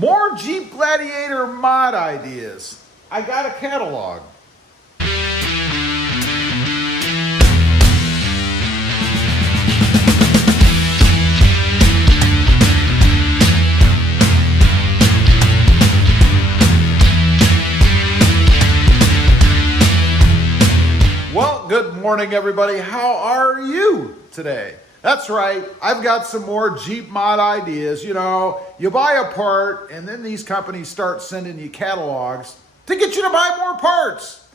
More Jeep Gladiator Mod Ideas. I got a catalog. Well, good morning, everybody. How are you today? That's right, I've got some more Jeep mod ideas. You know, you buy a part and then these companies start sending you catalogs to get you to buy more parts.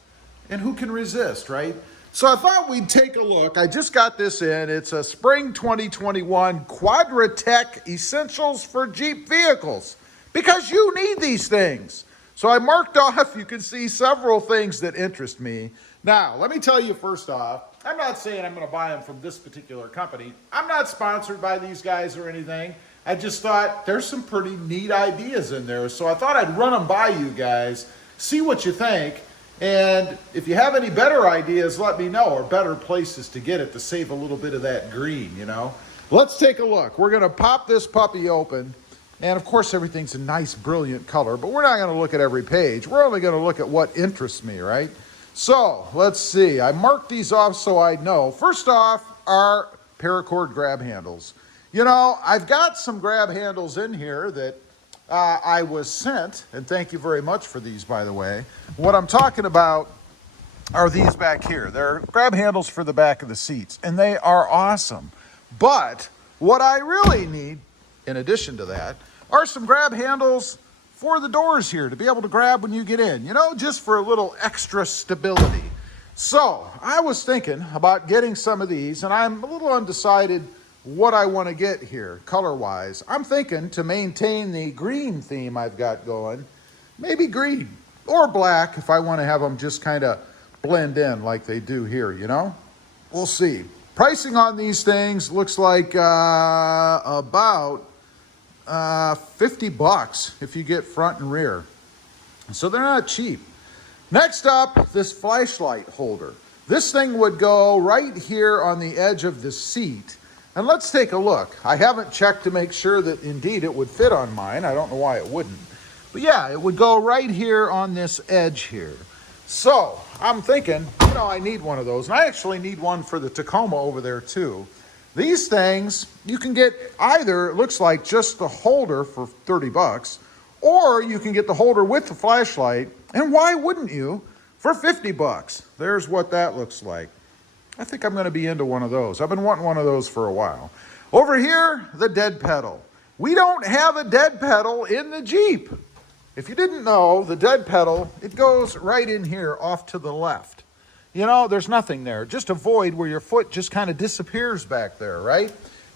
And who can resist, right? So I thought we'd take a look. I just got this in. It's a Spring 2021 Quadratech Essentials for Jeep Vehicles, because you need these things. So I marked off, you can see several things that interest me. Now, let me tell you first off, I'm not saying I'm going to buy them from this particular company. I'm not sponsored by these guys or anything. I just thought there's some pretty neat ideas in there. So I thought I'd run them by you guys, see what you think. And if you have any better ideas, let me know, or better places to get it to save a little bit of that green, you know. Let's take a look. We're going to pop this puppy open. And of course, everything's a nice, brilliant color, but we're not going to look at every page. We're only going to look at what interests me, right? So let's see. I marked these off so I know. First off are paracord grab handles. You know, I've got some grab handles in here that I was sent, and thank you very much for these, by the way. What I'm talking about are these back here. They're grab handles for the back of the seats, and they are awesome. But what I really need, in addition to that, are some grab handles for the doors here to be able to grab when you get in, you know, just for a little extra stability. So I was thinking about getting some of these, and I'm a little undecided what I want to get here color-wise. I'm thinking to maintain the green theme I've got going, maybe green or black if I want to have them just kind of blend in like they do here, you know? We'll see. Pricing on these things looks like about 50 bucks if you get front and rear. So they're not cheap. Next up, this flashlight holder. This thing would go right here on the edge of the seat. And let's take a look. I haven't checked to make sure that indeed it would fit on mine. I don't know why it wouldn't. But yeah, it would go right here on this edge here. So I'm thinking, you know, I need one of those. And I actually need one for the Tacoma over there too. These things, you can get either, it looks like just the holder for 30 bucks, or you can get the holder with the flashlight, and why wouldn't you, for 50 bucks? There's what that looks like. I think I'm going to be into one of those. I've been wanting one of those for a while. Over here, the dead pedal. We don't have a dead pedal in the Jeep. If you didn't know, the dead pedal, it goes right in here off to the left. You know, there's nothing there. Just a void where your foot just kind of disappears back there, right?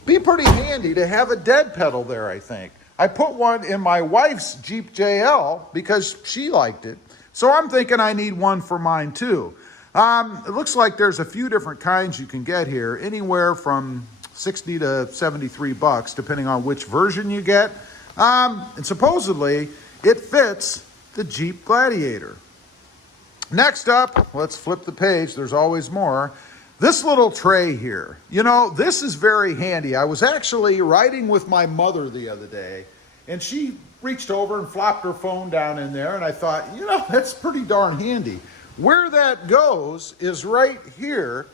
Be pretty handy to have a dead pedal there, I think. I put one in my wife's Jeep JL because she liked it. So I'm thinking I need one for mine too. It looks like there's a few different kinds you can get here, anywhere from 60 to 73 bucks, depending on which version you get. And supposedly it fits the Jeep Gladiator. Next up, let's flip the page. There's always more. This little tray here. You know, this is very handy. I was actually riding with my mother the other day, and she reached over and flopped her phone down in there, and I thought, you know, that's pretty darn handy. Where that goes is right here,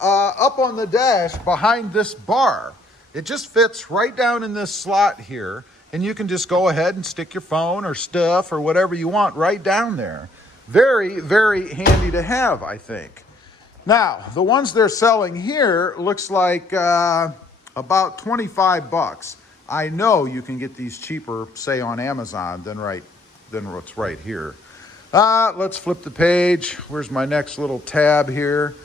up on the dash behind this bar. It just fits right down in this slot here, and you can just go ahead and stick your phone or stuff or whatever you want right down there. Very, very handy to have, I think. Now, the ones they're selling here looks like about 25 bucks. I know you can get these cheaper, say on Amazon, than what's right here. Let's flip the page. Where's my next little tab here?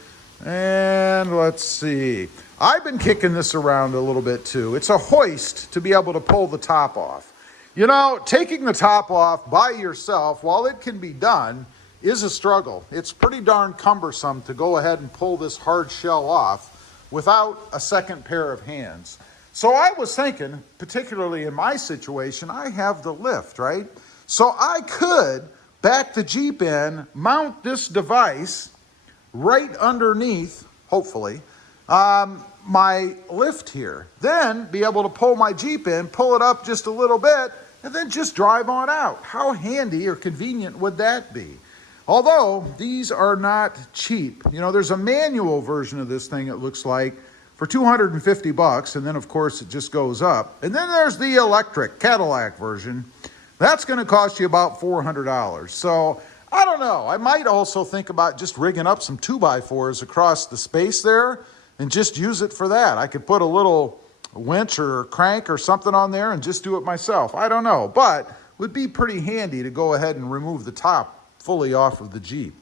And let's see. I've been kicking this around a little bit too. It's a hoist to be able to pull the top off. You know, taking the top off by yourself, while it can be done, is a struggle. It's pretty darn cumbersome to go ahead and pull this hard shell off without a second pair of hands. So I was thinking, particularly in my situation, I have the lift, right? So I could back the Jeep in, mount this device right underneath, hopefully, my lift here. Then be able to pull my Jeep in, pull it up just a little bit, and then just drive on out. How handy or convenient would that be? Although these are not cheap. You know, there's a manual version of this thing, it looks like, for $250, and then of course it just goes up. And then there's the electric Cadillac version. That's going to cost you about $400. So I don't know. I might also think about just rigging up some 2x4s across the space there and just use it for that. I could put a little winch or crank or something on there and just do it myself. I don't know, but would be pretty handy to go ahead and remove the top fully off of the Jeep.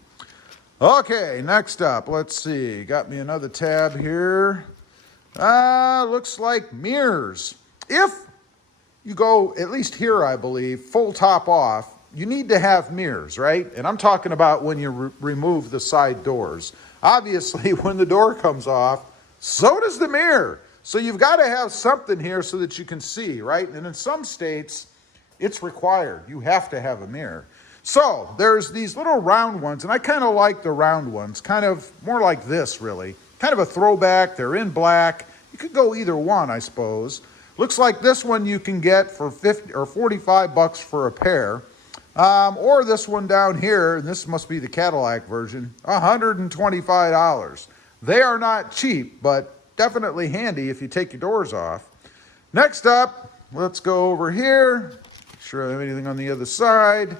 Okay, next up, let's see. Got me another tab here. Looks like mirrors. If you go, at least here I believe, full top off, you need to have mirrors, right? And I'm talking about when you remove the side doors. Obviously, when the door comes off, so does the mirror. So you've got to have something here so that you can see, right? And in some states, it's required. You have to have a mirror. So there's these little round ones, and I kind of like the round ones, kind of more like this, really. Kind of a throwback. They're in black. You could go either one, I suppose. Looks like this one you can get for $50 or $45 for a pair. Or this one down here, and this must be the Cadillac version, $125. They are not cheap, but definitely handy if you take your doors off. Next up, let's go over here. Make sure I don't have anything on the other side.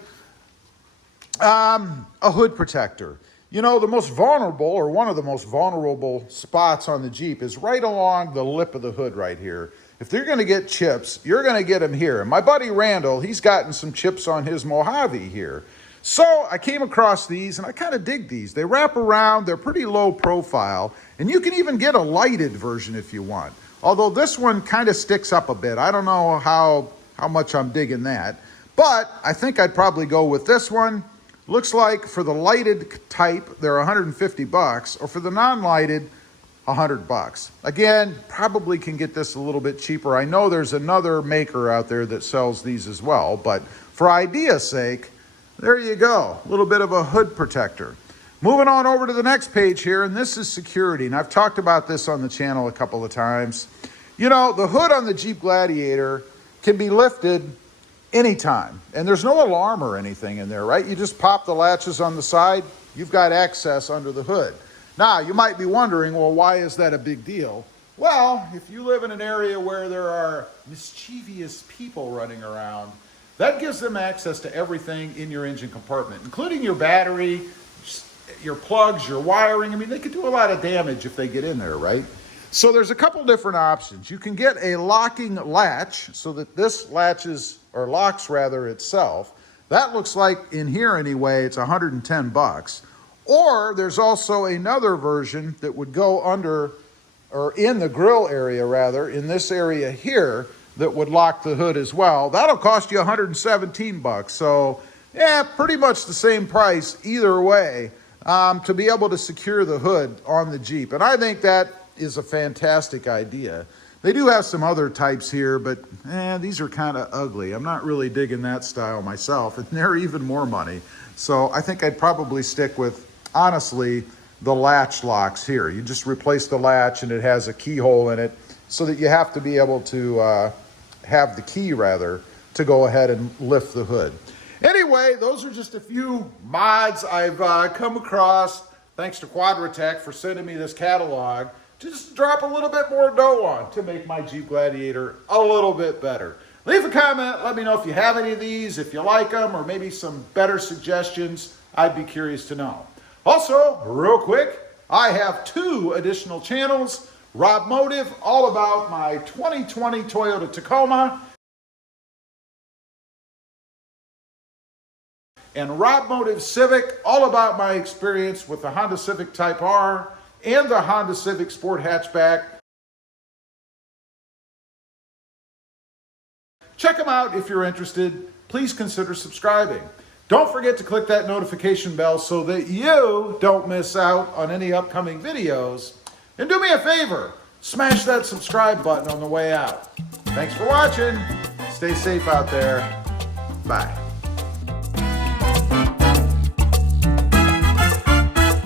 A hood protector. You know, the most vulnerable, or one of the most vulnerable spots on the Jeep is right along the lip of the hood right here. If they're going to get chips, you're going to get them here. And my buddy Randall, he's gotten some chips on his Mojave here. So I came across these, and I kind of dig these. They wrap around, they're pretty low profile, and you can even get a lighted version if you want. Although this one kind of sticks up a bit. I don't know how much I'm digging that. But I think I'd probably go with this one. Looks like for the lighted type, they're $150, or for the non-lighted, $100. Again, probably can get this a little bit cheaper. I know there's another maker out there that sells these as well, but for idea's sake, there you go. A little bit of a hood protector. Moving on over to the next page here, and this is security, and I've talked about this on the channel a couple of times. You know, the hood on the Jeep Gladiator can be lifted anytime, and there's no alarm or anything in there, right? You just pop the latches on the side, you've got access under the hood. Now, you might be wondering, well, why is that a big deal? Well, if you live in an area where there are mischievous people running around, that gives them access to everything in your engine compartment, including your battery, your plugs, your wiring. I mean, they could do a lot of damage if they get in there, right? So there's a couple different options. You can get a locking latch so that this latches, or locks rather, itself. That looks like, in here anyway, it's $110. Or there's also another version that would go under, or in the grill area rather, in this area here, that would lock the hood as well. That'll cost you $117. So yeah, pretty much the same price either way to be able to secure the hood on the Jeep. And I think that is a fantastic idea. They do have some other types here, but these are kind of ugly. I'm not really digging that style myself, and they're even more money. So I think I'd probably stick with, honestly, the latch locks here. You just replace the latch and it has a keyhole in it so that you have to be able to have the key, rather, to go ahead and lift the hood. Anyway, those are just a few mods I've come across. Thanks to Quadratech for sending me this catalog. Just drop a little bit more dough on to make my Jeep Gladiator a little bit better. Leave a comment. Let me know if you have any of these, if you like them, or maybe some better suggestions. I'd be curious to know. Also, real quick, I have 2 additional channels. Rob Motive, all about my 2020 Toyota Tacoma. And Rob Motive Civic, all about my experience with the Honda Civic Type R and the Honda Civic Sport Hatchback. Check them out if you're interested. Please consider subscribing. Don't forget to click that notification bell so that you don't miss out on any upcoming videos. And do me a favor, smash that subscribe button on the way out. Thanks for watching. Stay safe out there. Bye.